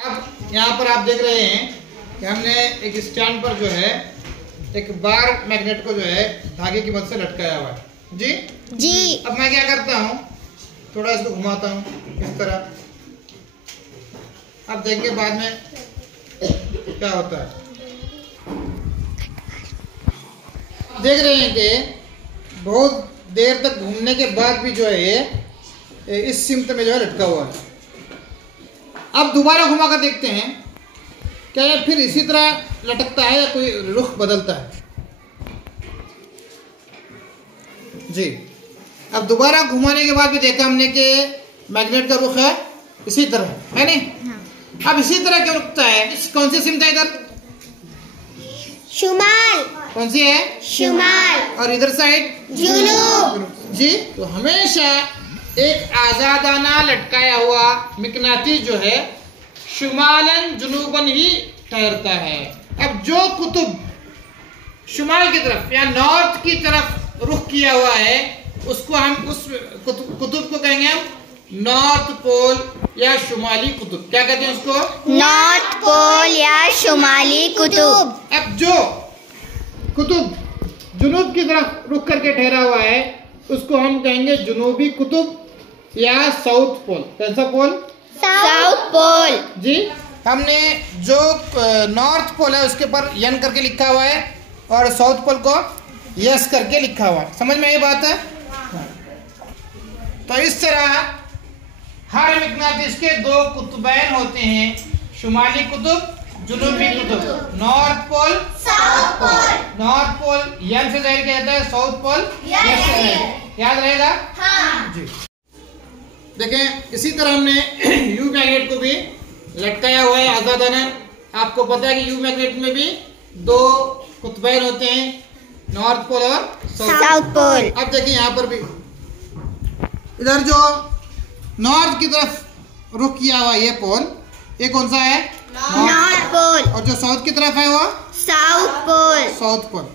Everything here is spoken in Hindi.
अब यहाँ पर आप देख रहे हैं कि हमने एक स्टैंड पर जो है एक बार मैग्नेट को जो है धागे की मदद से लटकाया हुआ है। जी जी। अब मैं क्या करता हूँ, थोड़ा इसको घुमाता हूँ इस तरह। अब देखेंगे बाद में क्या होता है। देख रहे हैं कि बहुत देर तक घूमने के बाद भी जो है ये इस सिमत में जो है लटका हुआ है। अब दोबारा घुमा कर देखते हैं क्या ये फिर इसी तरह लटकता है या कोई रुख बदलता है। जी, अब दोबारा घुमाने के बाद भी देखा हमने कि मैग्नेट का रुख है इसी तरह, है नहीं? हाँ। अब इसी तरह क्यों रुकता है? कौन सी सिमत है इधर? शुमाल। कौन सी है? शुमाल। और इधर साइड? जुनूब। जी, तो हमेशा एक आजादाना लटकाया हुआ मिकनातीस जो है शुमालन जुनूबन ही ठहरता है। अब जो कुतुब शुमाल की तरफ या नॉर्थ की तरफ रुख किया हुआ है उसको हम उस कुतुब को कहेंगे हम नॉर्थ पोल या शुमाली कुतुब। क्या कहते हैं उसको? नॉर्थ पोल या शुमाली कुतुब। अब जो कुतुब जुनूब की तरफ रुख करके ठहरा हुआ है उसको हम कहेंगे जुनूबी कुतुब या साउथ पोल। कौन सा पोल? साउथ पोल। जी, हमने जो नॉर्थ पोल है उसके ऊपर यन करके लिखा हुआ है और साउथ पोल को यस करके लिखा हुआ है। समझ में ये बात है? तो इस तरह हर मिकनातीस के दो कुतुबैन होते हैं, शुमाली कुतुब, जुनूबी कुतुब। North pole, south pole. North pole यन से जाहिर किया जाता है, साउथ पोल यस से जाहिर। याद रहेगा? हाँ। जी, देखें इसी तरह हमने यू मैग्नेट को भी लटकाया हुआ है आजादाना। आपको पता है कि यू मैग्नेट में भी दो कुतुबैन होते हैं, नॉर्थ पोल और साउथ पोल। अब देखिए यहाँ पर भी इधर जो नॉर्थ की तरफ रुख किया हुआ ये पोल, ये कौन सा है? North pole. और जो साउथ की तरफ है वो साउथ पोल। साउथ पोल।